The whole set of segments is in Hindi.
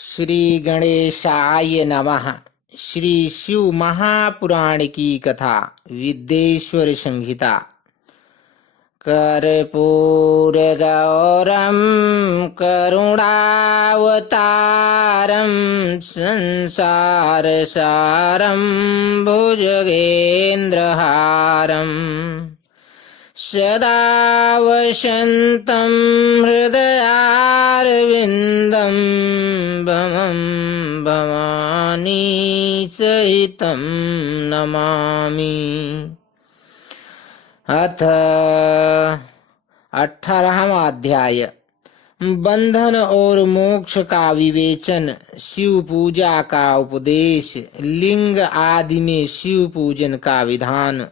श्री गणेशाय नमः। श्री शिव महापुराण की कथा विद्येश्वर संहिता। कर्पूर गौरम करुणावतारम संसार सारम भुजगेन्द्रहारम सदा वसन्तं हृदयारविन्दं भमं भवानी सहितं नमामि। अथ 18वां अध्याय। बंधन और मोक्ष का विवेचन, शिव पूजा का उपदेश, लिंग आदि में शिव पूजन का विधान,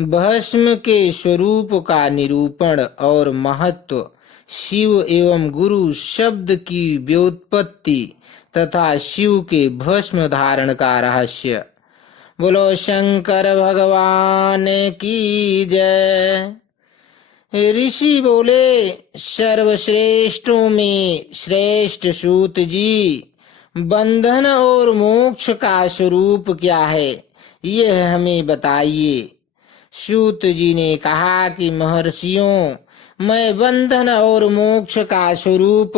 भस्म के स्वरूप का निरूपण और महत्व, शिव एवं गुरु शब्द की व्युत्पत्ति तथा शिव के भस्म धारण का रहस्य। बोलो शंकर भगवान की जय। ऋषि बोले, सर्वश्रेष्ठों में श्रेष्ठ सूत जी, बंधन और मोक्ष का स्वरूप क्या है, यह हमें बताइए। सूत जी ने कहा कि महर्षियों, मैं बंधन और मोक्ष का स्वरूप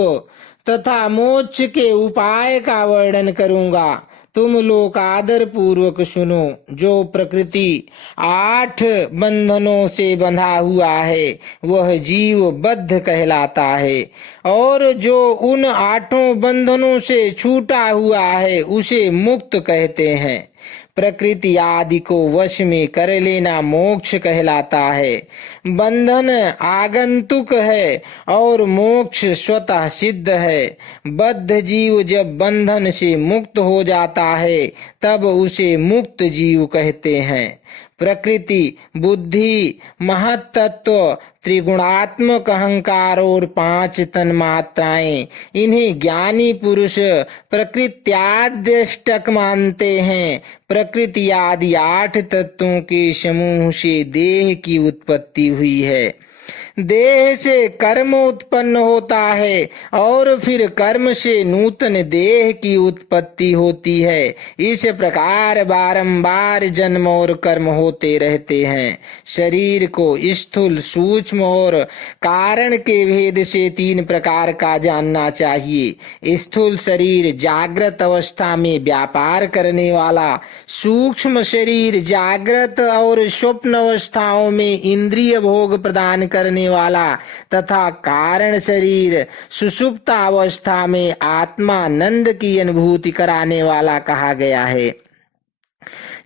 तथा मोक्ष के उपाय का वर्णन करूंगा। तुम लोग आदर पूर्वक सुनो। जो प्रकृति 8 बंधनों से बंधा हुआ है वह जीव बद्ध कहलाता है, और जो उन 8 बंधनों से छूटा हुआ है उसे मुक्त कहते हैं। प्रकृति आदि को वश में कर लेना मोक्ष कहलाता है। बंधन आगंतुक है और मोक्ष स्वतः सिद्ध है। बद्ध जीव जब बंधन से मुक्त हो जाता है तब उसे मुक्त जीव कहते हैं। प्रकृति, बुद्धि, महत्त्व, त्रिगुणात्मक अहंकार और 5 तन्मात्राएं, इन्हें ज्ञानी पुरुष प्रकृत्याद्यष्टक मानते हैं। प्रकृति आदि 8 तत्वों के समूह से देह की उत्पत्ति हुई है। देह से कर्म उत्पन्न होता है और फिर कर्म से नूतन देह की उत्पत्ति होती है। इस प्रकार बारंबार जन्म और कर्म होते रहते हैं। शरीर को स्थूल, सूक्ष्म और कारण के भेद से 3 प्रकार का जानना चाहिए। स्थूल शरीर जागृत अवस्था में व्यापार करने वाला, सूक्ष्म शरीर जागृत और स्वप्न अवस्थाओं में इंद्रिय भोग प्रदान करने वाला, तथा कारण शरीर सुषुप्तावस्था में आत्मानंद की अनुभूति कराने वाला कहा गया है।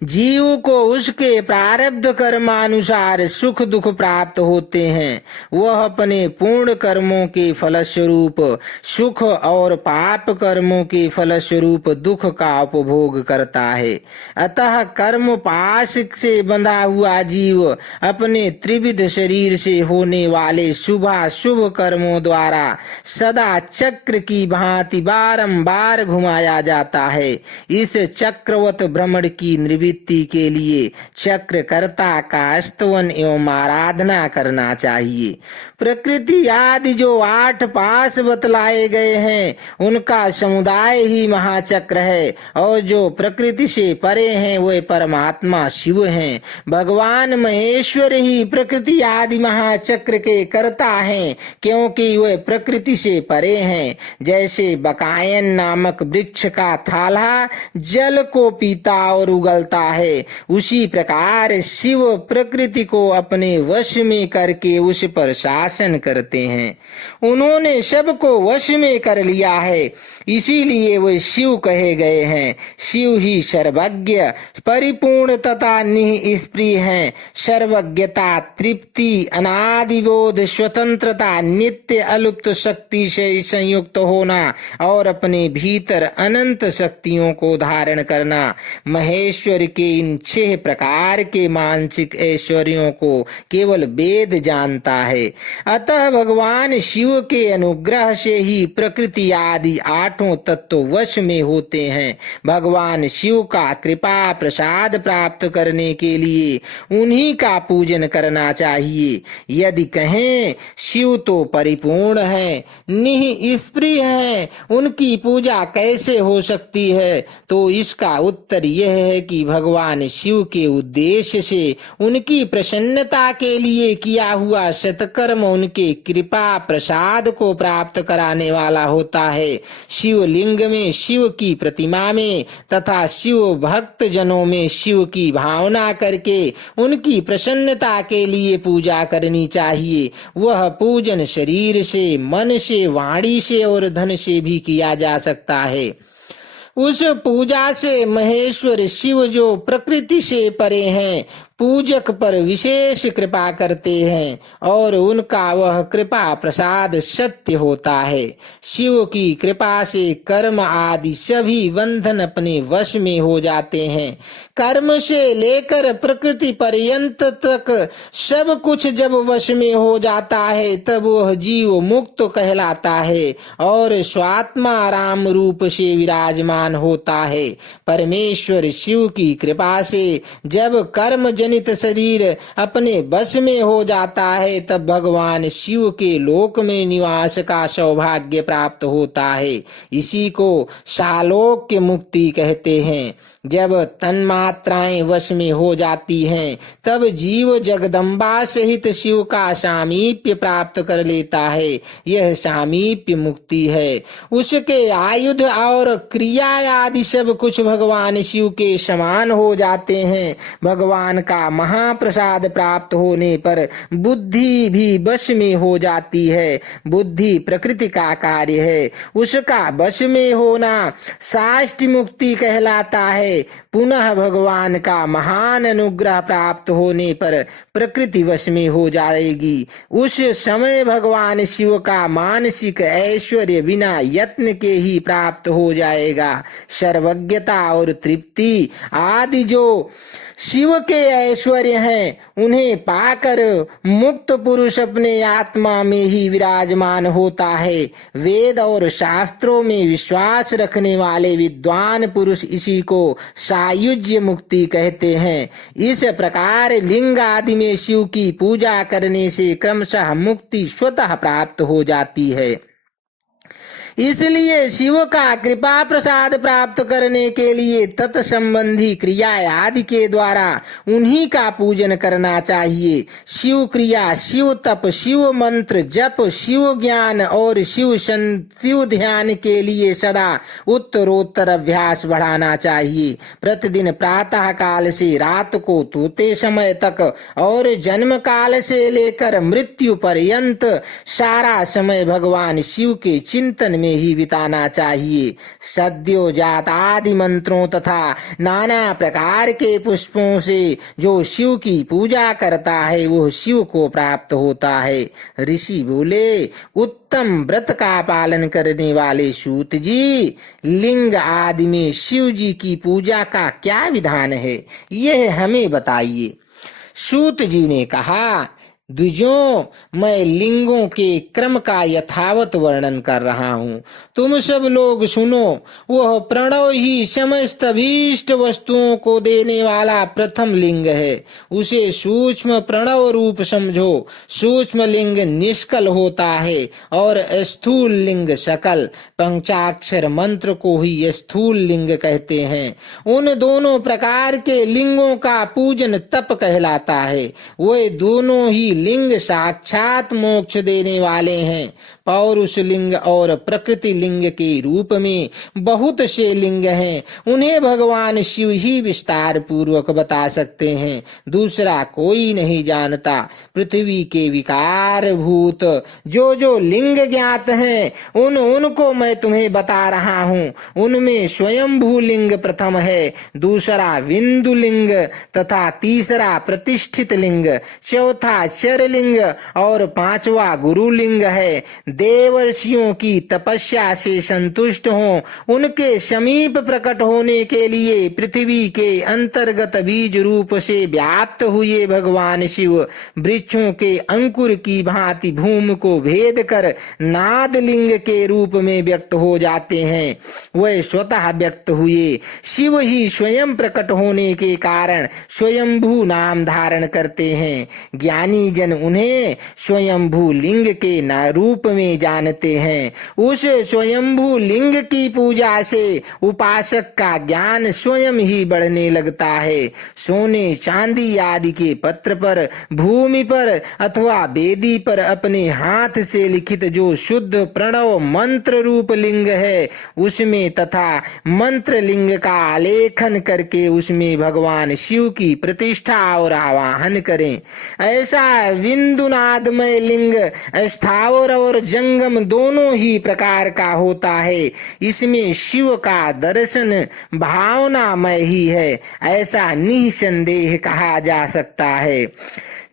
जीव को उसके प्रारब्ध कर्मानुसार सुख दुख प्राप्त होते हैं। वह अपने पूर्ण कर्मों के फलस्वरूप सुख और पाप कर्मों के फलस्वरूप दुख का उपभोग करता है। अतः कर्म पाश से बंधा हुआ जीव अपने त्रिविध शरीर से होने वाले शुभाशुभ कर्मों द्वारा सदा चक्र की भांति बारंबार घुमाया जाता है। इस चक्रवत भ्रमण की निवृत्ति के लिए चक्रकर्ता का स्तवन एवं आराधना करना चाहिए। प्रकृति आदि जो 8 पाश बतलाए गए हैं उनका समुदाय ही महाचक्र है, और जो प्रकृति से परे हैं वे परमात्मा शिव हैं। भगवान महेश्वर ही प्रकृति आदि महाचक्र के कर्ता हैं, क्योंकि वे प्रकृति से परे हैं। जैसे बकायन नामक वृक्ष का थाला जल को पीता और उगलता है, उसी प्रकार शिव प्रकृति को अपने वश में करके उस पर शासन करते हैं। उन्होंने सबको वश में कर लिया है, इसीलिए वे शिव कहे गए हैं। शिव ही सर्वज्ञ, परिपूर्ण तथा निःस्पृह हैं। सर्वज्ञता, तृप्ति, अनादिबोध, स्वतंत्रता, नित्य अलुप्त शक्ति से संयुक्त होना और अपने भीतर अनंत शक्तियों को धारण करना, महेश्वर ईश्वर के इन 6 प्रकार के मानसिक ऐश्वर्यों को केवल वेद जानता है। अतः भगवान शिव के अनुग्रह से ही प्रकृति आदि 8 तत्व वश में होते हैं। भगवान शिव का कृपा प्रसाद प्राप्त करने के लिए उन्हीं का पूजन करना चाहिए। यदि कहें शिव तो परिपूर्ण है, निःस्पृह है, उनकी पूजा कैसे हो सकती है, तो इसका उत्तर यह है कि भगवान शिव के उद्देश्य से उनकी प्रसन्नता के लिए किया हुआ सत्कर्म उनके कृपा प्रसाद को प्राप्त कराने वाला होता है। शिवलिंग में, शिव की प्रतिमा में तथा शिव भक्त जनों में शिव की भावना करके उनकी प्रसन्नता के लिए पूजा करनी चाहिए। वह पूजन शरीर से, मन से, वाणी से और धन से भी किया जा सकता है। उस पूजा से महेश्वर शिव जो प्रकृति से परे हैं, पूजक पर विशेष कृपा करते हैं और उनका वह कृपा प्रसाद सत्य होता है। शिव की कृपा से कर्म आदि सभी बंधन अपने वश में हो जाते हैं। कर्म से लेकर प्रकृति पर्यंत तक सब कुछ जब वश में हो जाता है, तब वह जीव मुक्त कहलाता है और स्वात्मा राम रूप से विराजमान होता है। परमेश्वर शिव की कृपा से जब कर्म जनित शरीर अपने बस में हो जाता है, तब भगवान शिव के लोक में निवास का सौभाग्य प्राप्त होता है। इसी को सालोक्य मुक्ति कहते हैं। जब तन्मात्राएं वश में हो जाती हैं, तब जीव जगदम्बा सहित शिव का सामीप्य प्राप्त कर लेता है। यह सामीप्य मुक्ति है। उसके आयुध और क्रिया आदि सब कुछ भगवान शिव के समान हो जाते हैं। भगवान का महाप्रसाद प्राप्त होने पर बुद्धि भी वश में हो जाती है। बुद्धि प्रकृति का कार्य है, उसका वश में होना साष्टी मुक्ति कहलाता है। पुनः भगवान का महान अनुग्रह प्राप्त होने पर प्रकृति वश में हो जाएगी। उस समय भगवान शिव का मानसिक ऐश्वर्य बिना यत्न के ही प्राप्त हो जाएगा। सर्वज्ञता और तृप्ति आदि जो शिव के ऐश्वर्य हैं, उन्हें पाकर मुक्त पुरुष अपने आत्मा में ही विराजमान होता है। वेद और शास्त्रों में विश्वास रखने वाले विद्वान पुरुष इसी को सायुज्य मुक्ति कहते हैं। इस प्रकार लिंग आदि में शिव की पूजा करने से क्रमशः मुक्ति स्वतः प्राप्त हो जाती है। इसलिए शिव का कृपा प्रसाद प्राप्त करने के लिए तत्संबंधी क्रिया आदि के द्वारा उन्हीं का पूजन करना चाहिए। शिव क्रिया, शिव तप, शिव मंत्र जप, शिव ज्ञान और शिव ध्यान के लिए सदा उत्तरोत्तर अभ्यास बढ़ाना चाहिए। प्रतिदिन प्रातः काल से रात को सोते समय तक और जन्म काल से लेकर मृत्यु पर्यंत सारा समय भगवान शिव के चिंतन में ही बिताना चाहिए। सद्योजात आदि मंत्रों तथा नाना प्रकार के पुष्पों से जो शिव की पूजा करता है, वो शिव को प्राप्त होता है। ऋषि बोले, उत्तम व्रत का पालन करने वाले सूत जी, लिंग आदि में शिव जी की पूजा का क्या विधान है, यह हमें बताइए। सूत जी ने कहा, द्विजों, मैं लिंगों के क्रम का यथावत वर्णन कर रहा हूँ, तुम सब लोग सुनो। वह प्रणव ही समस्त अभीष्ट वस्तुओं को देने वाला प्रथम लिंग है। उसे सूक्ष्म प्रणव रूप समझो। सूक्ष्म लिंग निष्कल होता है और स्थूल लिंग सकल। पंचाक्षर मंत्र को ही स्थूल लिंग कहते हैं। उन दोनों प्रकार के लिंगों का पूजन तप कहलाता है। वे दोनों ही लिंग साक्षात मोक्ष देने वाले हैं। पौरुष लिंग और प्रकृति लिंग के रूप में बहुत से लिंग हैं, उन्हें भगवान शिव ही विस्तार पूर्वक बता सकते हैं, दूसरा कोई नहीं जानता। पृथ्वी के विकार भूत जो जो लिंग ज्ञात हैं, उनको मैं तुम्हें बता रहा हूँ। उनमें स्वयंभू लिंग प्रथम है, दूसरा विंदु लिंग तथा तीसरा प्रतिष्ठित लिंग, चौथा चर लिंग और पांचवा गुरु लिंग है। देवर्षियों की तपस्या से संतुष्ट हों, उनके समीप प्रकट होने के लिए पृथ्वी के अंतर्गत बीज रूप से व्याप्त हुए भगवान शिव वृक्षों के अंकुर की भांति भूमि को भेद कर नाद लिंग के रूप में व्यक्त हो जाते हैं। वह स्वतः व्यक्त हुए शिव ही स्वयं प्रकट होने के कारण स्वयंभू नाम धारण करते हैं। ज्ञानी जन उन्हें स्वयंभू लिंग के रूप में जानते हैं। उस स्वयंभू लिंग की पूजा से उपासक का ज्ञान स्वयं ही बढ़ने लगता है। सोने चांदी आदि के पत्र पर, भूमि पर अथवा वेदी पर अपने हाथ से लिखित जो शुद्ध प्रणव मंत्र रूप लिंग है, उसमें तथा मंत्र लिंग का आलेखन करके उसमें भगवान शिव की प्रतिष्ठा और आवाहन करें। ऐसा बिंदुनादमय लिंग स्थावर और जंगम दोनों ही प्रकार का होता है। इसमें शिव का दर्शन भावनामय ही है, ऐसा निसंदेह कहा जा सकता है।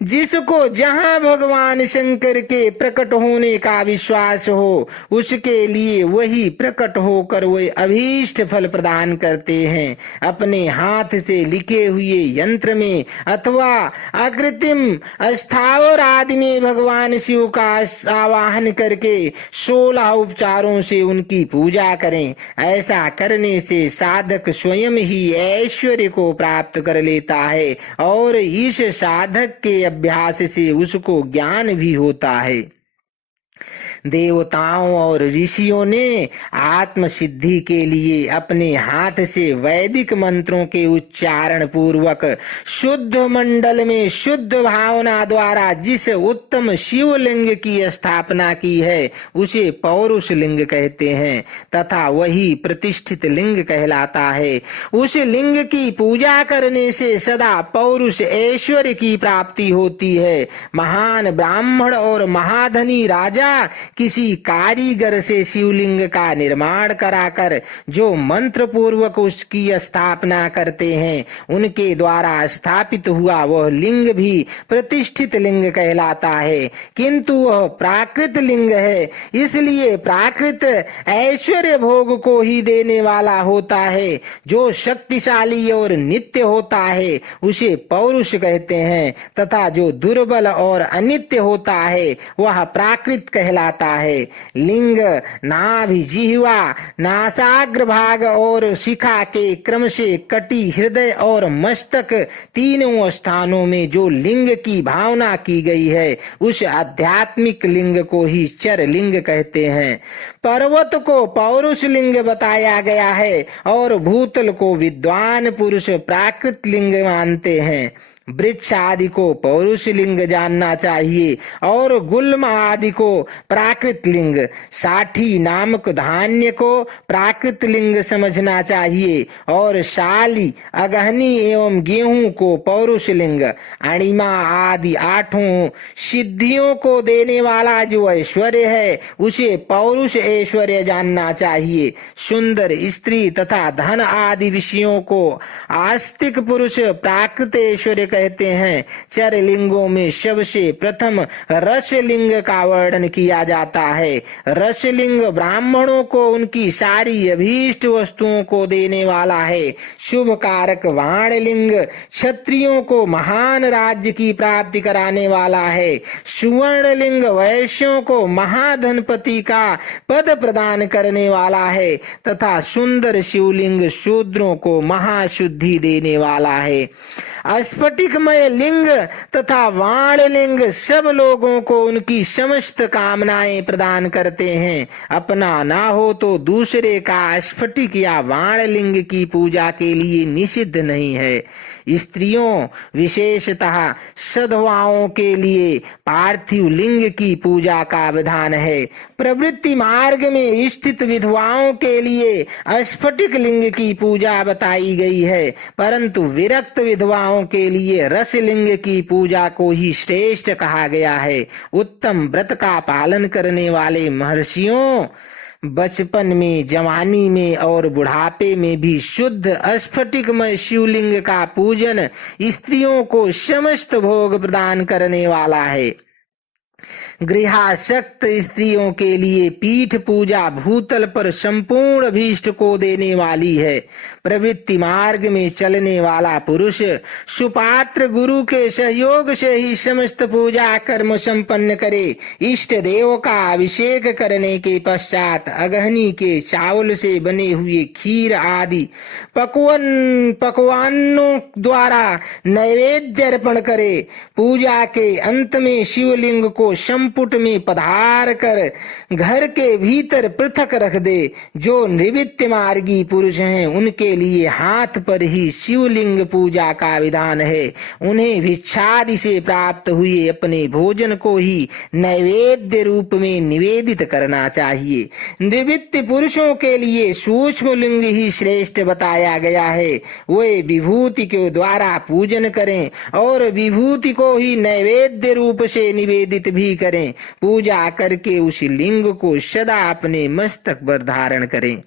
जिसको जहां भगवान शंकर के प्रकट होने का विश्वास हो, उसके लिए वही प्रकट होकर वे अभीष्ट फल प्रदान करते हैं। अपने हाथ से लिखे हुए यंत्र में अथवा अकृत्रिम स्थावर आदि में भगवान शिव का आवाहन करके 16 उपचारों से उनकी पूजा करें। ऐसा करने से साधक स्वयं ही ऐश्वर्य को प्राप्त कर लेता है और इस साधक के अभ्यास से उसको ज्ञान भी होता है। देवताओं और ऋषियों ने आत्म सिद्धि के लिए अपने हाथ से वैदिक मंत्रों के उच्चारण पूर्वक शुद्ध मंडल में शुद्ध भावना द्वारा जिस उत्तम शिवलिंग की स्थापना की है, उसे पौरुष लिंग कहते हैं तथा वही प्रतिष्ठित लिंग कहलाता है। उस लिंग की पूजा करने से सदा पौरुष ऐश्वर्य की प्राप्ति होती है। महान ब्राह्मण और महाधनी राजा किसी कारीगर से शिवलिंग का निर्माण कराकर जो मंत्र पूर्वक उसकी स्थापना करते हैं, उनके द्वारा स्थापित हुआ वह लिंग भी प्रतिष्ठित लिंग कहलाता है, किंतु वह प्राकृत लिंग है, इसलिए प्राकृत ऐश्वर्य भोग को ही देने वाला होता है। जो शक्तिशाली और नित्य होता है उसे पौरुष कहते हैं तथा जो दुर्बल और अनित्य होता है वह प्राकृत कहलाता है। लिंग नाभि, जिह्वा, नासाग्र भाग और शिखा के क्रम से कटी, हृदय और मस्तक तीनों स्थानों में जो लिंग की भावना की गई है, उस आध्यात्मिक लिंग को ही चर लिंग कहते हैं। पर्वत को पौरुष लिंग बताया गया है और भूतल को विद्वान पुरुष प्राकृत लिंग मानते हैं। वृक्ष आदि को पौरुष लिंग जानना चाहिए और गुल्म आदि को प्राकृत लिंग, साठी नामक धान्य को प्राकृत लिंग समझना चाहिए और शाली, अगहनी एवं गेहूं को पौरुष लिंग, अणिमा आदि आठों सिद्धियों को देने वाला जो ऐश्वर्य है उसे पौरुष ऐश्वर्य जानना चाहिए। सुंदर स्त्री तथा धन आदि विषयों को आस्तिक पुरुष प्राकृत ऐश्वर्य कहते हैं। चर लिंगों में सबसे प्रथम रस लिंग का वर्णन किया जाता है। रस लिंग ब्राह्मणों को उनकी सारी अभीष्ट वस्तुओं को देने वाला है। शुभ कारक वाण लिंग क्षत्रियों को महान राज्य की प्राप्ति कराने वाला है। सुवर्ण लिंग वैश्यों को महाधनपति का पद प्रदान करने वाला है तथा सुंदर शिवलिंग शूद्रों को महाशुद्धि देने वाला है। स्फटिकमय लिंग तथा वाण लिंग सब लोगों को उनकी समस्त कामनाएं प्रदान करते हैं। अपना ना हो तो दूसरे का स्फटिक या वाण लिंग की पूजा के लिए निषिद्ध नहीं है। स्त्रियों विशेषतः सधवाओं के लिए पार्थिव लिंग की पूजा का विधान है। प्रवृत्ति मार्ग में स्थित विधवाओं के लिए स्फटिक लिंग की पूजा बताई गई है, परंतु विरक्त विधवाओं के लिए रस लिंग की पूजा को ही श्रेष्ठ कहा गया है। उत्तम व्रत का पालन करने वाले महर्षियों बचपन में, जवानी में और बुढ़ापे में भी शुद्ध स्फटिकमय शिवलिंग का पूजन स्त्रियों को समस्त भोग प्रदान करने वाला है। गृहासक्त स्त्रियों के लिए पीठ पूजा भूतल पर संपूर्ण अभीष्ट को देने वाली है। प्रवृत्ति मार्ग में चलने वाला पुरुष सुपात्र गुरु के सहयोग से ही समस्त पूजा कर्म संपन्न करे। इष्ट देव का अभिषेक करने के पश्चात अगहनी के चावल से बने हुए खीर आदि पकवानों द्वारा नैवेद्य अर्पण करे। पूजा के अंत में शिवलिंग को संपुट में पधार कर घर के भीतर पृथक रख दे। जो निवृत्त मार्गी पुरुष हैं उनके लिए हाथ पर ही शिवलिंग पूजा का विधान है। उन्हें भिक्षादि से प्राप्त हुए अपने भोजन को ही नैवेद्य रूप में निवेदित करना चाहिए। निवृत्त पुरुषों के लिए सूक्ष्म लिंग ही श्रेष्ठ बताया गया है। वे विभूति के द्वारा पूजन करें और विभूति को ही नैवेद्य रूप से निवेदित भी करें। पूजा करके उस लिंग को सदा अपने मस्तक पर धारण करें।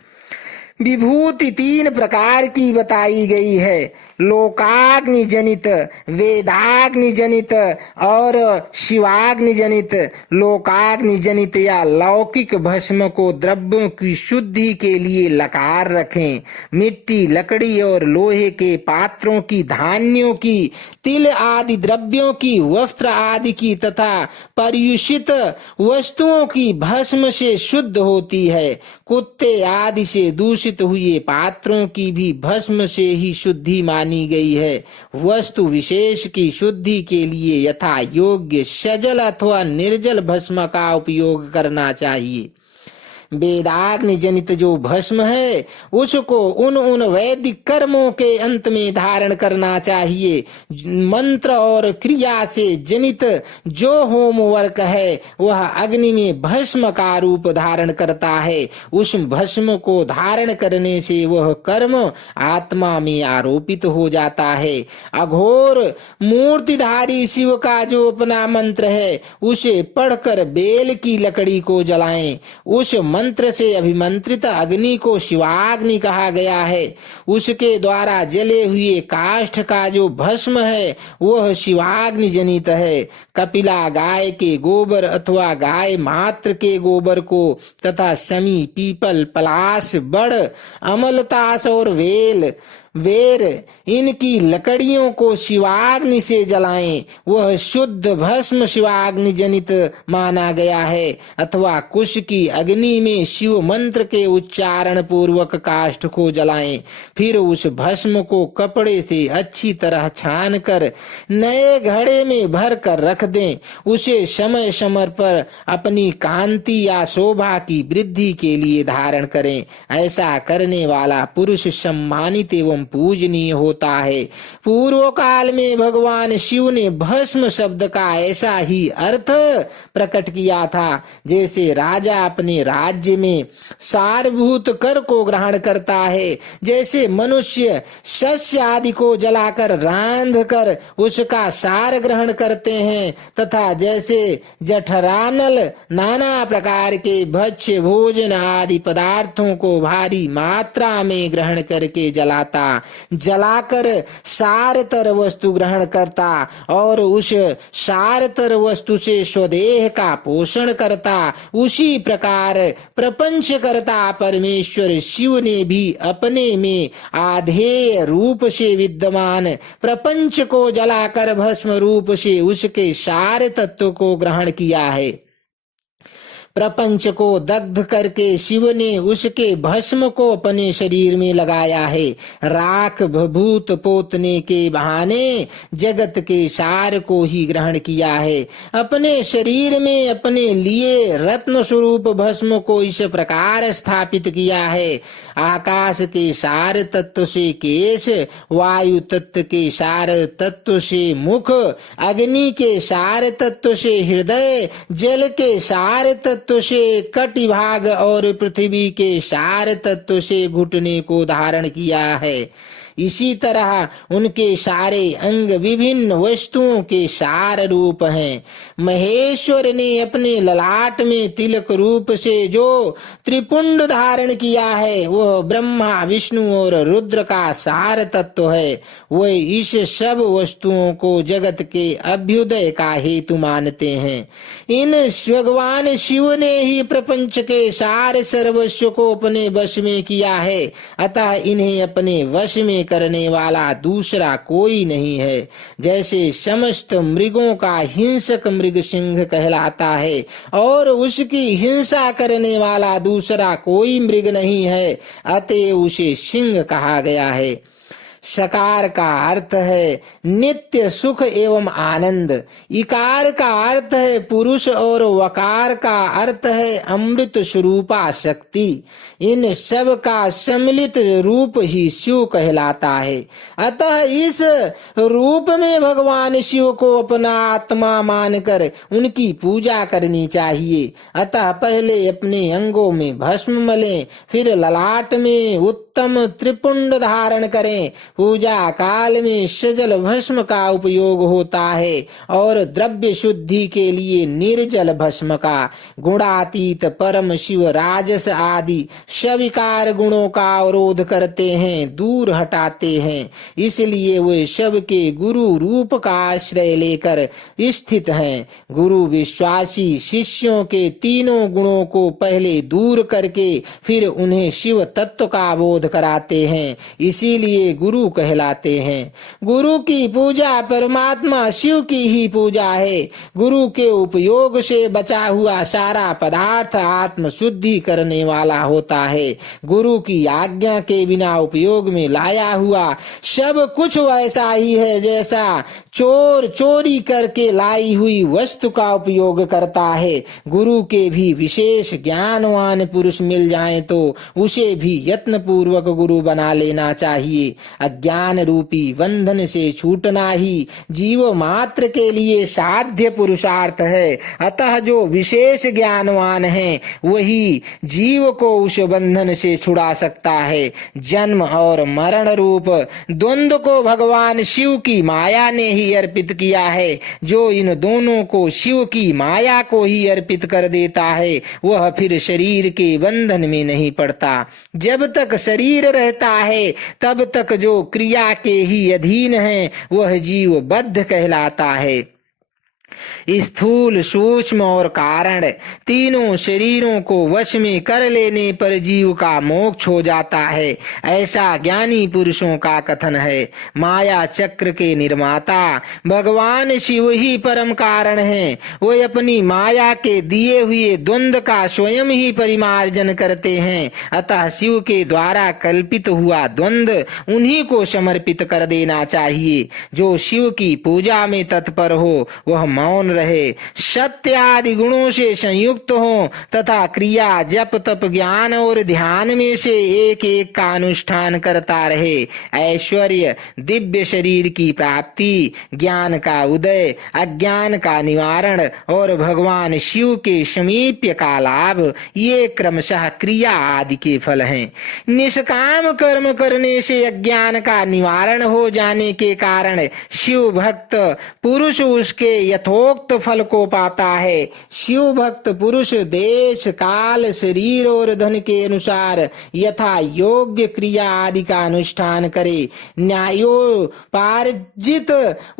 विभूति 3 प्रकार की बताई गई है, लोकाग्नि जनित, वेदाग्नि जनित और शिवाग्नि जनित। लोकाग्नि जनित या लौकिक भस्म को द्रव्यों की शुद्धि के लिए लकार रखें। मिट्टी, लकड़ी और लोहे के पात्रों की, धान्यों की, तिल आदि द्रव्यों की, वस्त्र आदि की तथा पर्युषित वस्तुओं की भस्म से शुद्ध होती है। कुत्ते आदि से दूषित हुए पात्रों की भी भस्म से ही शुद्धि मानी गई है। वस्तु विशेष की शुद्धि के लिए यथा योग्य सजल अथवा निर्जल भस्म का उपयोग करना चाहिए। वेदाग्नि जनित जो भस्म है उसको उन वैदिक कर्मों के अंत में धारण करना चाहिए। मंत्र और क्रिया से जनित जो होम वर्क है वह अग्नि में भस्म का रूप धारण करता है। उस भस्म को धारण करने से वह कर्म आत्मा में आरोपित हो जाता है। अघोर मूर्तिधारी शिव का जो अपना मंत्र है उसे पढ़कर बेल की लकड़ी को जलाएं। उस मंत्र से अभिमंत्रित अग्नि को शिवाग्नि कहा गया है। उसके द्वारा जले हुए काष्ठ का जो भस्म है वह शिवाग्नि जनित है। कपिला गाय के गोबर अथवा गाय मात्र के गोबर को तथा शमी, पीपल, पलाश, बड़, अमलतास और वेर इनकी लकड़ियों को शिवाग्नि से जलाएं। वह शुद्ध भस्म शिवाग्नि जनित माना गया है। अथवा कुश की अग्नि में शिव मंत्र के उच्चारण पूर्वक काष्ठ को जलाएं। फिर उस भस्म को कपड़े से अच्छी तरह छान कर नए घड़े में भर कर रख दें। उसे समय समय पर अपनी कांति या शोभा की वृद्धि के लिए धारण करें। ऐसा करने वाला पुरुष सम्मानित एवं पूजनीय होता है। पूर्व काल में भगवान शिव ने भस्म शब्द का ऐसा ही अर्थ प्रकट किया था। जैसे राजा अपने राज्य में सारभूत कर को ग्रहण करता है, जैसे मनुष्य शस्य आदि को जलाकर रांध कर उसका सार ग्रहण करते हैं, तथा जैसे जठरानल नाना प्रकार के भक्ष्य भोजन आदि पदार्थों को भारी मात्रा में ग्रहण करके जलाकर सारतर वस्तु ग्रहण करता और उस सारतर वस्तु से स्वदेह का पोषण करता, उसी प्रकार प्रपंच करता परमेश्वर शिव ने भी अपने में आधेय रूप से विद्यमान प्रपंच को जलाकर भस्म रूप से उसके सार तत्व को ग्रहण किया है। प्रपंच को दग्ध करके शिव ने उसके भस्म को अपने शरीर में लगाया है। राख भभूत पोतने के बहाने जगत के सार को ही ग्रहण किया है। अपने शरीर में अपने लिए रत्न स्वरूप भस्म को इस प्रकार स्थापित किया है। आकाश के सार तत्व से केश, वायु तत्व के सार तत्व से मुख, अग्नि के सार तत्व से हृदय, जल के सार तत्व से कटिभाग और पृथ्वी के सार तत्व से घुटने को धारण किया है। इसी तरह उनके सारे अंग विभिन्न वस्तुओं के सार रूप हैं। महेश्वर ने अपने ललाट में तिलक रूप से जो त्रिपुंड धारण किया है वह ब्रह्मा विष्णु और रुद्र का सार तत्व है। वह इस सब वस्तुओं को जगत के अभ्युदय का हेतु मानते हैं। इन भगवान शिव ने ही प्रपंच के सार सर्वस्व को अपने वश में किया है, अतः इन्हें अपने वश में करने वाला दूसरा कोई नहीं है। जैसे समस्त मृगों का हिंसक मृग सिंह कहलाता है और उसकी हिंसा करने वाला दूसरा कोई मृग नहीं है, अतएव उसे सिंह कहा गया है। सकार का अर्थ है नित्य सुख एवं आनंद, इकार का अर्थ है पुरुष और वकार का अर्थ है अमृत स्वरूपा शक्ति। इन सब का सम्मिलित रूप ही शिव कहलाता है। अतः इस रूप में भगवान शिव को अपना आत्मा मानकर उनकी पूजा करनी चाहिए। अतः पहले अपने अंगों में भस्म मलें, फिर ललाट में उत्तम त्रिपुंड धारण करें। पूजा काल में सजल भस्म का उपयोग होता है और द्रव्य शुद्धि के लिए निर्जल भस्म का। गुणातीत परम शिव राजस आदि सविकार गुणों का अवरोध करते हैं, दूर हटाते हैं। इसलिए वे सब के गुरु रूप का आश्रय लेकर स्थित हैं। गुरु विश्वासी शिष्यों के तीनों गुणों को पहले दूर करके फिर उन्हें शिव तत्व का बोध कराते हैं, इसीलिए गुरु कहलाते हैं। गुरु की पूजा परमात्मा शिव की ही पूजा है। गुरु के उपयोग से बचा हुआ सारा पदार्थ आत्म शुद्धि करने वाला होता है। गुरु की आज्ञा के बिना उपयोग में लाया हुआ सब कुछ वैसा ही है जैसा चोर चोरी करके लाई हुई वस्तु का उपयोग करता है। गुरु के भी विशेष ज्ञानवान पुरुष मिल जाए तो उसे भी यत्न पूर्वक गुरु बना लेना चाहिए। अज्ञान रूपी बंधन से छूटना ही जीव मात्र के लिए साध्य पुरुषार्थ है। अतः जो विशेष ज्ञानवान है वही जीव को उस बंधन से छुड़ा सकता है। जन्म और मरण रूप द्वंद्व को भगवान शिव की माया ने ही अर्पित किया है। जो इन दोनों को शिव की माया को ही अर्पित कर देता है वह फिर शरीर के बंधन में नहीं पड़ता। जब तक शरीर रहता है तब तक जो क्रिया के ही अधीन है वह जीव बद्ध कहलाता है। स्थूल सूक्ष्म और कारण तीनों शरीरों को वश में कर लेने पर जीव का मोक्ष हो जाता है, ऐसा ज्ञानी पुरुषों का कथन है। माया चक्र के निर्माता भगवान शिव ही परम कारण हैं। वे अपनी माया के दिए हुए द्वंद्व का स्वयं ही परिमार्जन करते हैं। अतः शिव के द्वारा कल्पित हुआ द्वंद्व उन्हीं को समर्पित कर देना चाहिए। जो शिव की पूजा में तत्पर हो वह मौन रहे, सत्य आदि गुणों से संयुक्त हो तथा क्रिया जप तप ज्ञान और ध्यान में से एक एक का अनुष्ठान करता रहे। ऐश्वर्य, दिव्य शरीर की प्राप्ति, ज्ञान का उदय, अज्ञान का निवारण और भगवान शिव के समीप्य का लाभ, ये क्रमशः क्रिया आदि के फल हैं। निष्काम कर्म करने से अज्ञान का निवारण हो जाने के कारण शिव भक्त पुरुष उसके यथोक्त फल को पाता है। शिव भक्त पुरुष देश काल शरीर और धन के अनुसार यथा योग्य क्रिया आदि का अनुष्ठान करे। न्यायोपार्जित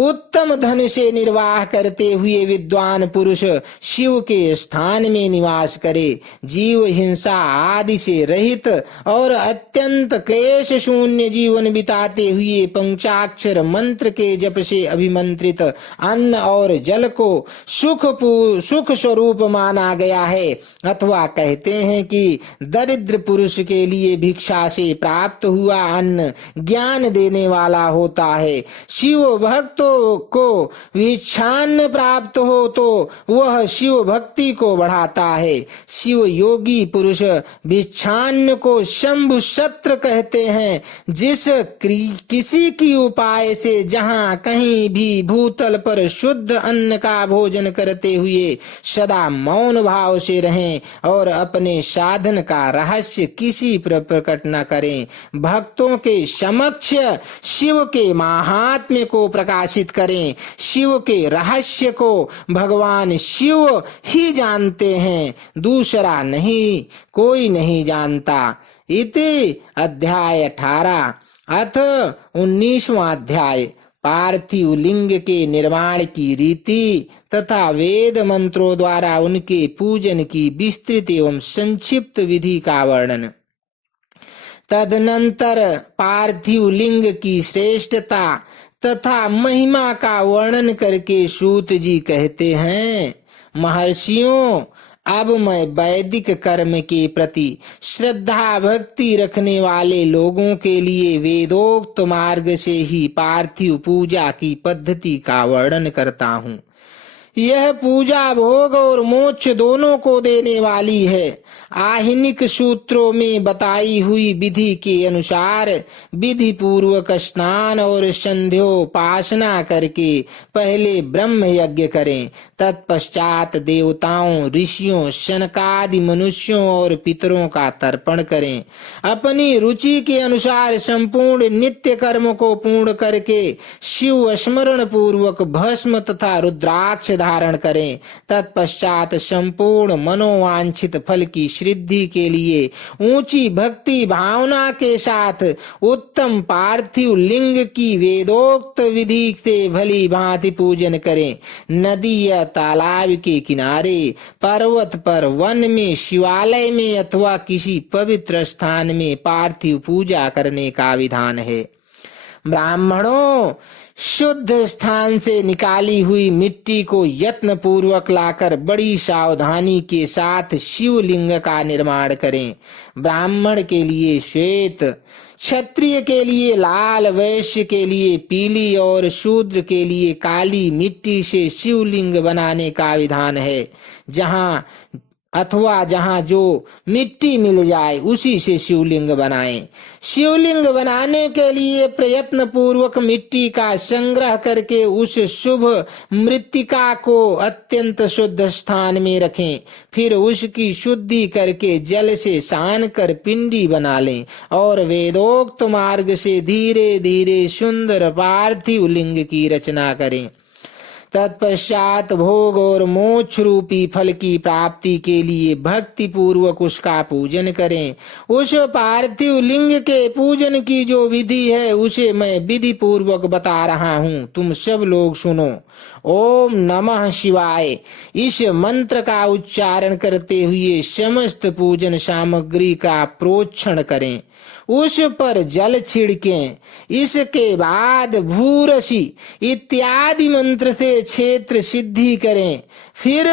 उत्तम धन से निर्वाह करते हुए विद्वान पुरुष शिव के स्थान में निवास करे। जीव हिंसा आदि से रहित और अत्यंत क्लेश शून्य जीवन बिताते हुए पंचाक्षर मंत्र के जप से अभिमंत्रित अन्न और जल को सुख स्वरूप माना गया है। अथवा कहते हैं कि दरिद्र पुरुष के लिए भिक्षा से प्राप्त हुआ अन्न ज्ञान देने वाला होता है। शिव भक्तों को भिक्षान्न प्राप्त हो तो वह शिव भक्ति को बढ़ाता है। शिव योगी पुरुष भिक्षान्न को शंभु सत्र कहते हैं। जिस किसी की उपाय से जहाँ कहीं भी भूतल पर शुद्ध अन्न अन्न का भोजन करते हुए सदा मौन भाव से रहें और अपने साधन का रहस्य किसी पर प्रकट न करें। भक्तों के समक्ष शिव के महात्म्य को प्रकाशित करें। शिव के रहस्य को भगवान शिव ही जानते हैं, दूसरा नहीं, कोई नहीं जानता। इति अध्याय 18 अथ 19वां अध्याय पार्थिव लिंग के निर्माण की रीति तथा वेद मंत्रों द्वारा उनके पूजन की विस्तृत एवं संक्षिप्त विधि का वर्णन। तदनंतर पार्थिव लिंग की श्रेष्ठता तथा महिमा का वर्णन करके सूत जी कहते हैं, महर्षियों, अब मैं वैदिक कर्म के प्रति श्रद्धा भक्ति रखने वाले लोगों के लिए वेदोक्त मार्ग से ही पार्थिव पूजा की पद्धति का वर्णन करता हूँ। यह पूजा भोग और मोक्ष दोनों को देने वाली है। आहिनिक सूत्रों में बताई हुई विधि के अनुसार विधि पूर्वक स्नान और संध्योपासना करके पहले ब्रह्म यज्ञ करें। तत्पश्चात देवताओं, ऋषियों, शनकादि मनुष्यों और पितरों का तर्पण करें। अपनी रुचि के अनुसार संपूर्ण नित्य कर्म को पूर्ण करके शिव स्मरण पूर्वक भस्म तथा रुद्राक्ष धारण करें। तत्पश्चात संपूर्ण मनोवांछित फल की सिद्धि के लिए ऊंची भक्ति भावना के साथ उत्तम पार्थिव लिंग की वेदोक्त विधि से भली भांति पूजन करें। नदी या तालाब के किनारे, पर्वत पर, वन में, शिवालय में अथवा किसी पवित्र स्थान में पार्थिव पूजा करने का विधान है। ब्राह्मणों, शुद्ध स्थान से निकाली हुई मिट्टी को यत्न पूर्वक लाकर बड़ी सावधानी के साथ शिवलिंग का निर्माण करें। ब्राह्मण के लिए श्वेत, क्षत्रिय के लिए लाल, वैश्य के लिए पीली और शूद्र के लिए काली मिट्टी से शिवलिंग बनाने का विधान है। जहाँ जो मिट्टी मिल जाए उसी से शिवलिंग बनाएं। शिवलिंग बनाने के लिए प्रयत्न पूर्वक मिट्टी का संग्रह करके उस शुभ मृत्तिका को अत्यंत शुद्ध स्थान में रखें। फिर उसकी शुद्धि करके जल से सान कर पिंडी बना लें और वेदोक्त मार्ग से धीरे धीरे सुंदर पार्थिव लिंग की रचना करें। तत्पश्चात भोग और मोक्ष रूपी फल की प्राप्ति के लिए भक्ति पूर्वक उसका पूजन करें। उस पार्थिव लिंग के पूजन की जो विधि है उसे मैं विधि पूर्वक बता रहा हूँ, तुम सब लोग सुनो। ओम नमः शिवाय इस मंत्र का उच्चारण करते हुए समस्त पूजन सामग्री का प्रोक्षण करें, उस पर जल छिड़कें। इसके बाद भूरसी इत्यादि मंत्र से क्षेत्र सिद्धि करें। फिर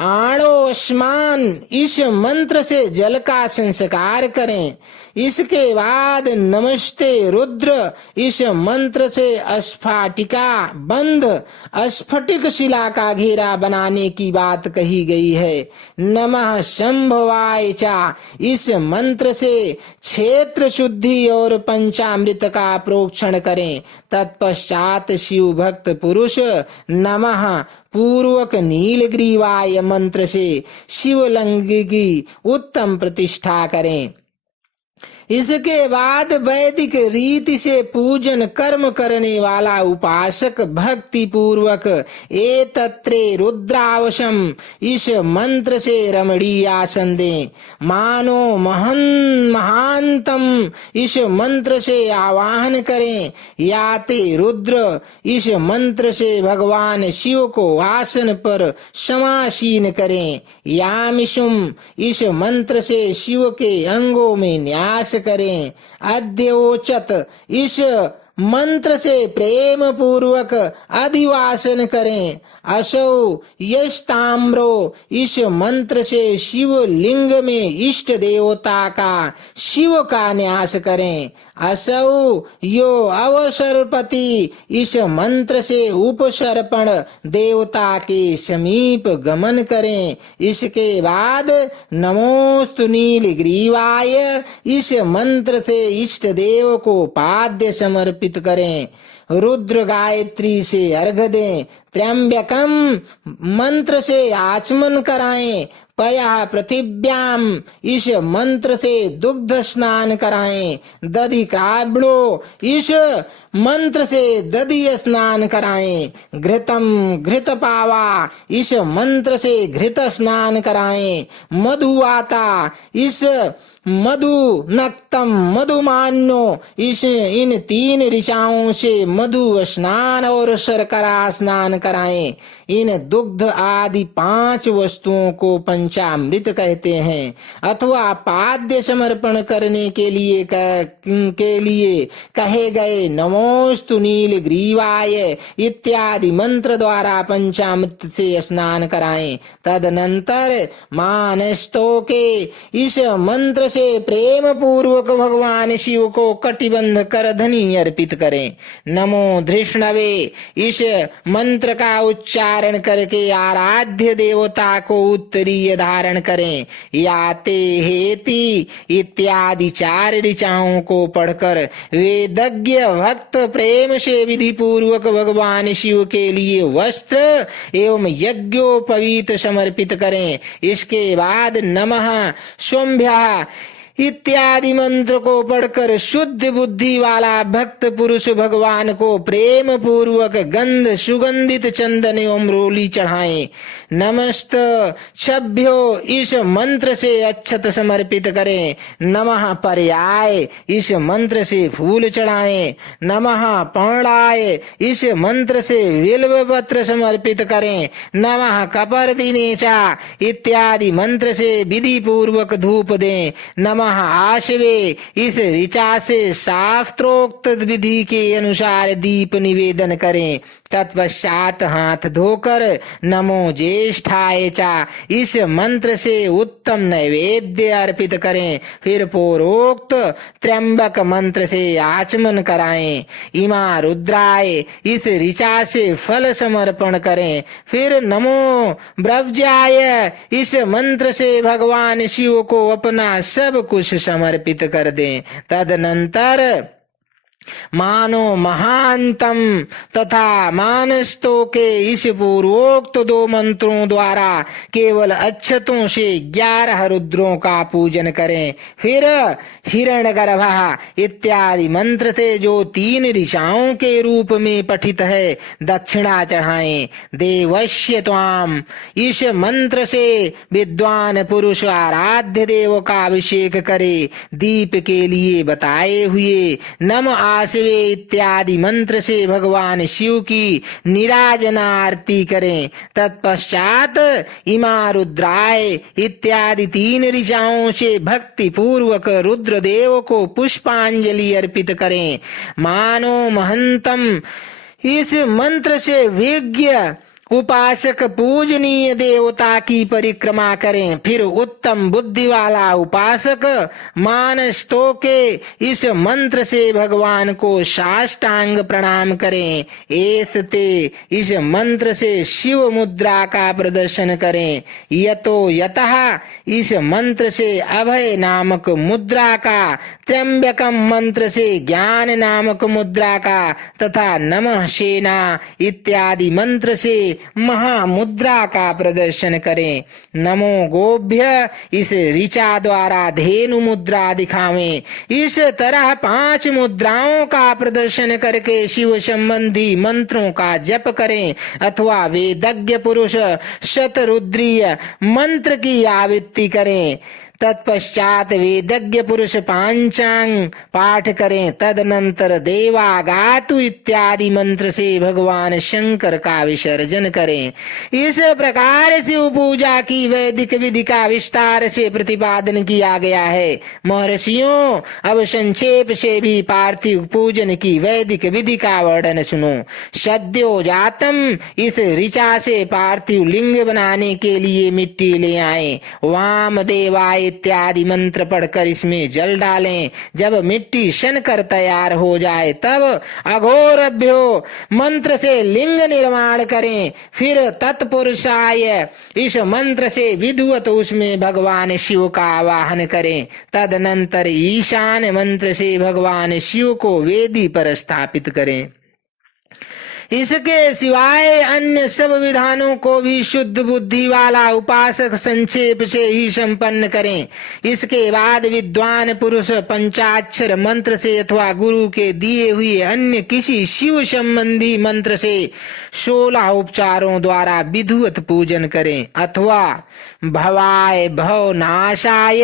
आणो स्मान इस मंत्र से जल का संस्कार करें। इसके बाद नमस्ते रुद्र इस मंत्र से स्फाटिका बंध स्फटिक शिला का घेरा बनाने की बात कही गई है। नमः शंभवाय चा इस मंत्र से क्षेत्र शुद्धि और पंचामृत का प्रोक्षण करें। तत्पश्चात शिव भक्त पुरुष नमः पूर्वक नीलग्रीवाय मंत्र से शिवलिंग की उत्तम प्रतिष्ठा करें। इसके बाद वैदिक रीति से पूजन कर्म करने वाला उपासक भक्ति पूर्वक एतत्रे रुद्रावशम इस मंत्र से रमणीय आसन दें। मानो महांतम इस मंत्र से आवाहन करें। याते रुद्र इस मंत्र से भगवान शिव को आसन पर समासीन करें। यामिषुम इस मंत्र से शिव के अंगों में न्यास करें। अद्योचत इस मंत्र से प्रेम पूर्वक अधिवासन करें। असौ यस्ताम्रो इस मंत्र से शिव लिंग में इष्ट देवता का शिव का न्यास करें। असौ यो अवसरपति इस मंत्र से उपसर्पण देवता के समीप गमन करें। इसके बाद नमोस्तु नीलग्रीवाय इस मंत्र से इष्ट देव को पाद्य समर्पित करें। रुद्र गायत्री से अर्घ दें, त्र्यंबकम मंत्र से आचमन कराएं, पयः पृथिव्याम इस मंत्र से दुग्ध स्नान कराएं, दधि क्राब्णो इस मंत्र से दधि स्नान कराएं, घृतम घृत पावा इस मंत्र से घृत स्नान कराएं, मधुवाता इस मधु नक्तम मधुमान्यो इस इन 3 ऋचाओं से मधु स्नान और शर्करा स्नान कराएं। इन दुग्ध आदि 5 वस्तुओं को पंचामृत कहते हैं। अथवा पाद्य समर्पण करने के लिए कहे गए नमोस्तु नीलग्रीवाय इत्यादि मंत्र द्वारा पंचामृत से स्नान कराएं। तदनंतर मानस्तों के इस मंत्र से प्रेम पूर्वक भगवान शिव को कटिबंध कर धनी अर्पित करें। नमो धृष्णवे इस मंत्र का उच्चारण करके आराध्य देवता को उत्तरीय धारण करें। याते हेति इत्यादि 4 ऋचाओं को पढ़कर वेदज्ञ भक्त प्रेम से विधि पूर्वक भगवान शिव के लिए वस्त्र एवं यज्ञोपवीत समर्पित करें। इसके बाद नमः स्वम्भ्यः इत्यादि मंत्र को पढ़कर शुद्ध बुद्धि वाला भक्त पुरुष भगवान को प्रेम पूर्वक गंध सुगंधित चंदन एवं रोली चढ़ाएं। नमस्त छभ्यो इस मंत्र से अक्षत समर्पित करें। नमः पर्याय इस मंत्र से फूल चढ़ाएं। नमः पर्णाय इस मंत्र से बिल्व पत्र समर्पित करें। नमः कपर्दिनेचा इत्यादि मंत्र से विधि पूर्वक धूप दें। नमः आशवे इस ऋचा से शास्त्रोक्त विधि के अनुसार दीप निवेदन करें। तत्पश्चात हाथ धोकर नमो ज्येष्ठाय चा इस मंत्र से उत्तम नैवेद्य अर्पित करें। फिर पूर्वोक्त त्र्यंबक मंत्र से आचमन कराएं। इमा रुद्राय इस ऋचा से फल समर्पण करें। फिर नमो ब्रव्जाय इस मंत्र से भगवान शिव को अपना सब कुछ समर्पित कर दें। तदनंतर मानो महांतम तथा मानस्तों के इस पूर्वोक्त 2 मंत्रों द्वारा केवल अक्षतों से 11 रुद्रों का पूजन करें। फिर हिरण्यगर्भः इत्यादि मंत्र से जो 3 ऋचाओं के रूप में पठित है दक्षिणा चढ़ाएं। देवस्य त्वाम इस मंत्र से विद्वान पुरुष आराध्य देव का अभिषेक करे। दीप के लिए बताए हुए नम आसवे इत्यादि मंत्र से भगवान शिव की निराजना आरती करें। तत्पश्चात इमा रुद्राय इत्यादि 3 ऋचाओं से भक्ति पूर्वक रुद्रदेव को पुष्पांजलि अर्पित करें। मानो महंतम इस मंत्र से विज्ञ उपासक पूजनीय देवता की परिक्रमा करें। फिर उत्तम बुद्धि वाला उपासक मानस्तों के इस मंत्र से भगवान को साष्टांग प्रणाम करें। ऐसते इस मंत्र से शिव मुद्रा का प्रदर्शन करें। यतो यतः इस मंत्र से अभय नामक मुद्रा का, त्र्यंबकम मंत्र से ज्ञान नामक मुद्रा का तथा नमः सेना इत्यादि मंत्र से महामुद्रा का प्रदर्शन करें। नमो गोभ्य इस ऋचा द्वारा धेनु मुद्रा दिखावें। इस तरह 5 मुद्राओं का प्रदर्शन करके शिव संबंधी मंत्रों का जप करें अथवा वेदज्ञ पुरुष शतरुद्रीय मंत्र की आवृत्ति करें। तत्पश्चात वेदज्ञ पुरुष पांचांग पाठ करें। तदनंतर देवागातु इत्यादि मंत्र से भगवान शंकर का विसर्जन करें। इस प्रकार शिव पूजा की वैदिक विधि का विस्तार से प्रतिपादन किया गया है। महर्षियों, अब संक्षेप से भी पार्थिव पूजन की वैदिक विधि का वर्णन सुनो। सद्यो जातम इस ऋचा से पार्थिव लिंग बनाने के लिए मिट्टी ले आए। वाम देवाय इत्यादि मंत्र पढ़कर इसमें जल डालें। जब मिट्टी शन कर तैयार हो जाए तब अघोरभ्यो मंत्र से लिंग निर्माण करें। फिर तत्पुरुषाय इस मंत्र से विधिवत उसमें भगवान शिव का आवाहन करें। तदनंतर ईशान मंत्र से भगवान शिव को वेदी पर स्थापित करें। इसके सिवाय अन्य सब विधानों को भी शुद्ध बुद्धि वाला उपासक संक्षेप से ही संपन्न करें। इसके बाद विद्वान पुरुष पंचाक्षर मंत्र से अथवा गुरु के दिए हुए अन्य किसी शिव संबंधी मंत्र से 16 उपचारों द्वारा विधिवत पूजन करें, अथवा भवाय भवनाशाय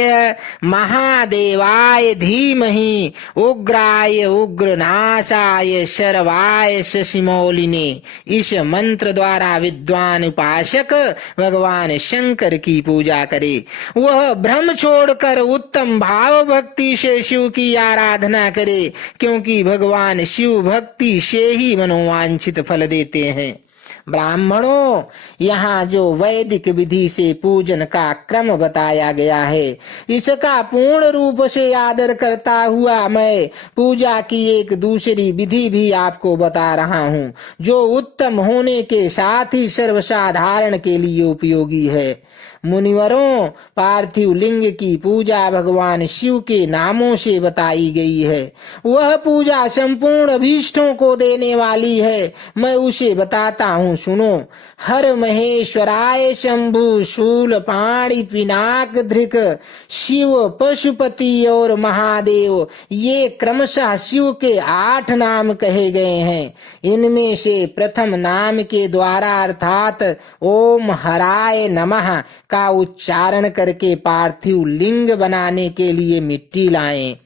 महादेवाय धीमहि उग्राय उग्रनाशाय शर्वाय शशिमौलिने इस मंत्र द्वारा विद्वान उपासक भगवान शंकर की पूजा करे। वह भ्रम छोड़कर उत्तम भाव भक्ति से शिव की आराधना करे, क्योंकि भगवान शिव भक्ति से ही मनोवांछित फल देते हैं। ब्राह्मणों, यहाँ जो वैदिक विधि से पूजन का क्रम बताया गया है, इसका पूर्ण रूप से आदर करता हुआ मैं पूजा की एक दूसरी विधि भी आपको बता रहा हूँ, जो उत्तम होने के साथ ही सर्वसाधारण के लिए उपयोगी है। मुनिवरों, पार्थिव लिंग की पूजा भगवान शिव के नामों से बताई गई है। वह पूजा संपूर्ण अभीष्टों को देने वाली है। मैं उसे बताता हूँ, सुनो। हर महेश्वराय शंभु शूल पाणि पिनाक धृक शिव पशुपति और महादेव, ये क्रमशः शिव के 8 नाम कहे गए हैं। इनमें से प्रथम नाम के द्वारा अर्थात ओम हराय नमः का उच्चारण करके पार्थिव लिंग बनाने के लिए मिट्टी लाएं।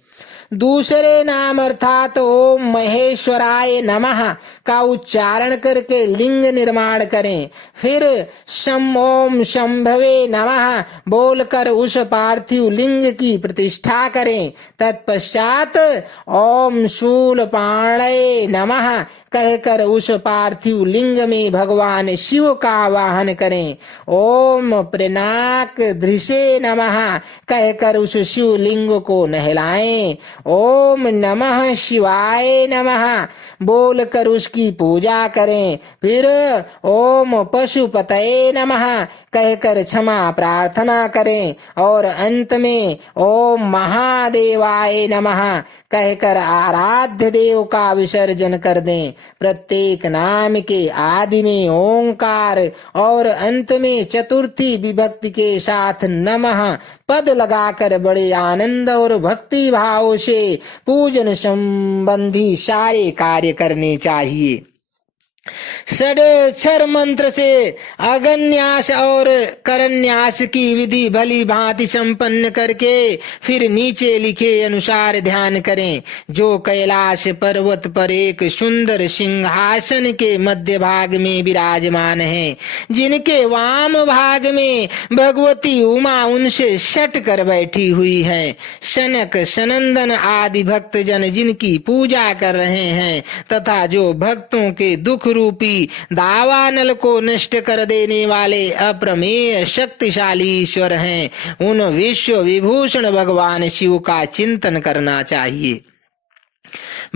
दूसरे नाम अर्थात ओम महेश्वराय नमः का उच्चारण करके लिंग निर्माण करें। फिर शम ओम शंभवे नमः बोलकर उस पार्थिव लिंग की प्रतिष्ठा करें। तत्पश्चात ओम शूल पाणये नमः कहकर उस पार्थिव लिंग में भगवान शिव का आवाहन करें। ओम प्रेनाक धृषे नमः कहकर उस शिव लिंग को नहलाएं। ओम नमः शिवाय नमः बोलकर उसकी पूजा करें। फिर ओम पशुपतये नमः कहकर क्षमा प्रार्थना करें और अंत में ओम महादेवाय नमः कहकर आराध्य देव का विसर्जन कर दें। प्रत्येक नाम के आदि में ओंकार और अंत में चतुर्थी विभक्ति के साथ नमः पद लगाकर बड़े आनंद और भक्ति भाव से पूजन संबंधी सारे कार्य करने चाहिए। षडक्षर मंत्र से अगन्यास और करन्यास की विधि भली भांति संपन्न करके फिर नीचे लिखे अनुसार ध्यान करें। जो कैलाश पर्वत पर एक सुंदर सिंहासन के मध्य भाग में विराजमान है, जिनके वाम भाग में भगवती उमा उनसे सट कर बैठी हुई है, सनक सनंदन आदि भक्तजन जिनकी पूजा कर रहे हैं, तथा जो भक्तों के दुख रूपी दावानल को नष्ट कर देने वाले अप्रमेय शक्तिशाली ईश्वर हैं, उन विश्व विभूषण भगवान शिव का चिंतन करना चाहिए।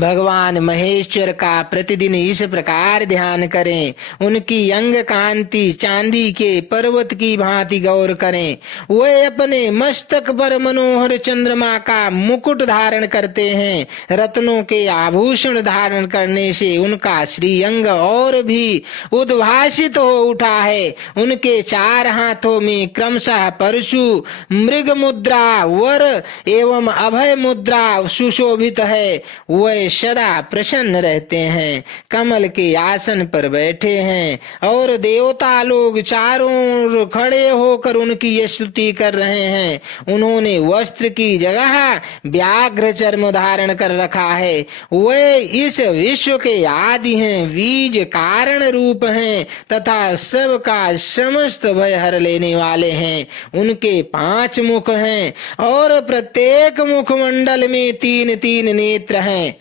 भगवान महेश्वर का प्रतिदिन इस प्रकार ध्यान करें। उनकी अंग कांति चांदी के पर्वत की भांति गौर करें। वे अपने मस्तक पर मनोहर चंद्रमा का मुकुट धारण करते हैं। रत्नों के आभूषण धारण करने से उनका श्रीअंग और भी उद्भासित हो उठा है। उनके 4 हाथों में क्रमशः परशु, मृग मुद्रा, वर एवं अभय मुद्रा सुशोभित है। वे सदा प्रसन्न रहते हैं, कमल के आसन पर बैठे हैं और देवता लोग चारों ओर खड़े होकर उनकी स्तुति कर रहे हैं। उन्होंने वस्त्र की जगह व्याघ्र चर्म धारण कर रखा है। वे इस विश्व के आदि हैं, बीज कारण रूप हैं तथा सबका समस्त भय हर लेने वाले हैं। उनके 5 मुख हैं और प्रत्येक मुखमंडल में 3-3 नेत्र हैं।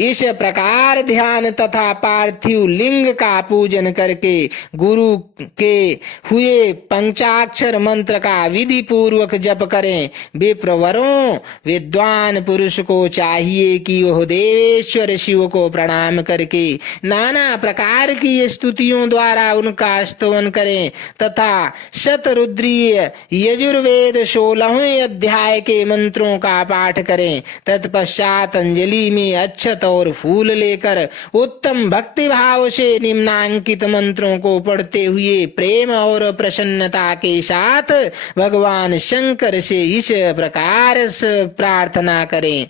इस प्रकार ध्यान तथा पार्थिव लिंग का पूजन करके गुरु के हुए पंचाक्षर मंत्र का विधि पूर्वक जप करें। विप्रवरों, विद्वान पुरुष को चाहिए कि वह देवेश्वर शिव को प्रणाम करके नाना प्रकार की स्तुतियों द्वारा उनका स्तवन करें तथा शतरुद्रीय यजुर्वेद 16वें अध्याय के मंत्रों का पाठ करें। तत्पश्चात अंजलि में अक्षत और फूल लेकर उत्तम भक्ति भाव से निम्नांकित मंत्रों को पढ़ते हुए प्रेम और प्रसन्नता के साथ भगवान शंकर से इस प्रकार प्रार्थना करें।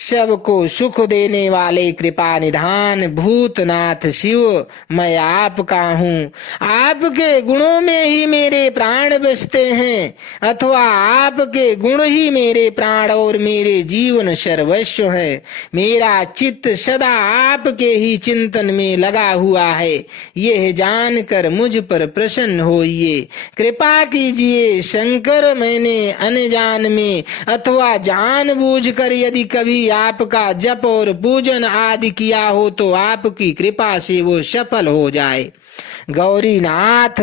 सबको सुख देने वाले कृपा निधान भूतनाथ शिव, मैं आपका हूँ। आपके गुणों में ही मेरे प्राण बसते हैं, अथवा आपके गुण ही मेरे प्राण और मेरे जीवन सर्वस्व है। मेरा चित्त सदा आपके ही चिंतन में लगा हुआ है। यह जानकर मुझ पर प्रसन्न होइए, कृपा कीजिए शंकर। मैंने अनजान में अथवा जानबूझकर यदि कभी आपका जप और पूजन आदि किया हो तो आपकी कृपा से वो सफल हो जाए। गौरीनाथ,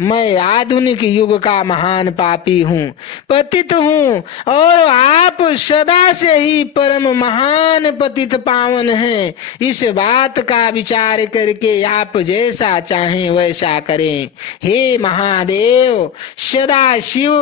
मैं आधुनिक युग का महान पापी हूँ, पतित हूँ, और आप सदा से ही परम महान पतित पावन हैं। इस बात का विचार करके आप जैसा चाहें वैसा करें। हे महादेव, सदा शिव,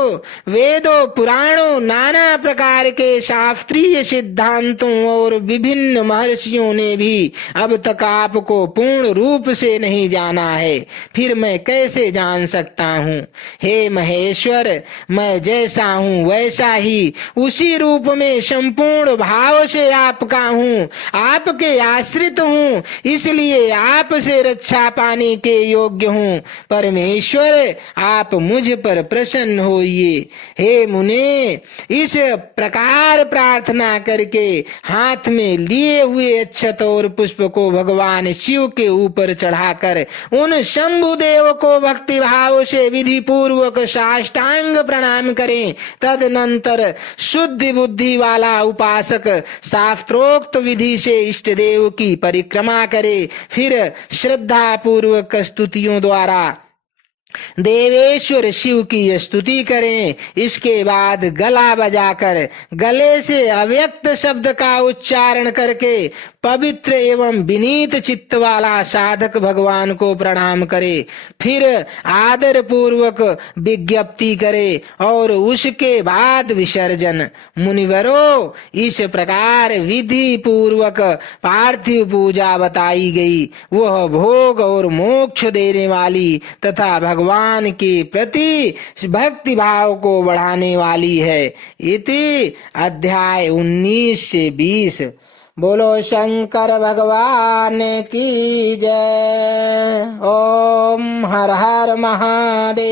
वेदों पुराणों नाना प्रकार के शास्त्रीय सिद्धांतों और विभिन्न महर्षियों ने भी अब तक आपको पूर्ण रूप से नहीं जाना है, फिर मैं कैसे जान सकता हूँ। हे महेश्वर, मैं जैसा हूँ वैसा ही उसी रूप में संपूर्ण भाव से आपका हूँ, आपके आश्रित हूँ, इसलिए आपसे रक्षा पाने के योग्य हूँ। परमेश्वर, आप मुझ पर प्रसन्न होइए। हे मुने, इस प्रकार प्रार्थना करके हाथ में लिए हुए अक्षत और पुष्प को भगवान शिव के ऊपर चढ़ाकर उन शंभुदेव को भक्ति भाव से विधि पूर्वक साष्टांग प्रणाम करें। तदनंतर शुद्ध बुद्धि वाला उपासक शास्त्रोक्त विधि से इष्ट देव की परिक्रमा करे। फिर श्रद्धा पूर्वक स्तुतियों द्वारा देवेश्वर शिव की स्तुति करें। इसके बाद गला बजाकर गले से अव्यक्त शब्द का उच्चारण करके पवित्र एवं विनीत चित्त वाला साधक भगवान को प्रणाम करे। फिर आदर पूर्वक विज्ञप्ति करे और उसके बाद विसर्जन। मुनिवरों, इस प्रकार विधि पूर्वक पार्थिव पूजा बताई गई। वह भोग और मोक्ष देने वाली तथा भगवान के प्रति भक्ति भाव को बढ़ाने वाली है। इति अध्याय 19 से 20। बोलो शंकर भगवान की जय। ओम हर हर महादेव।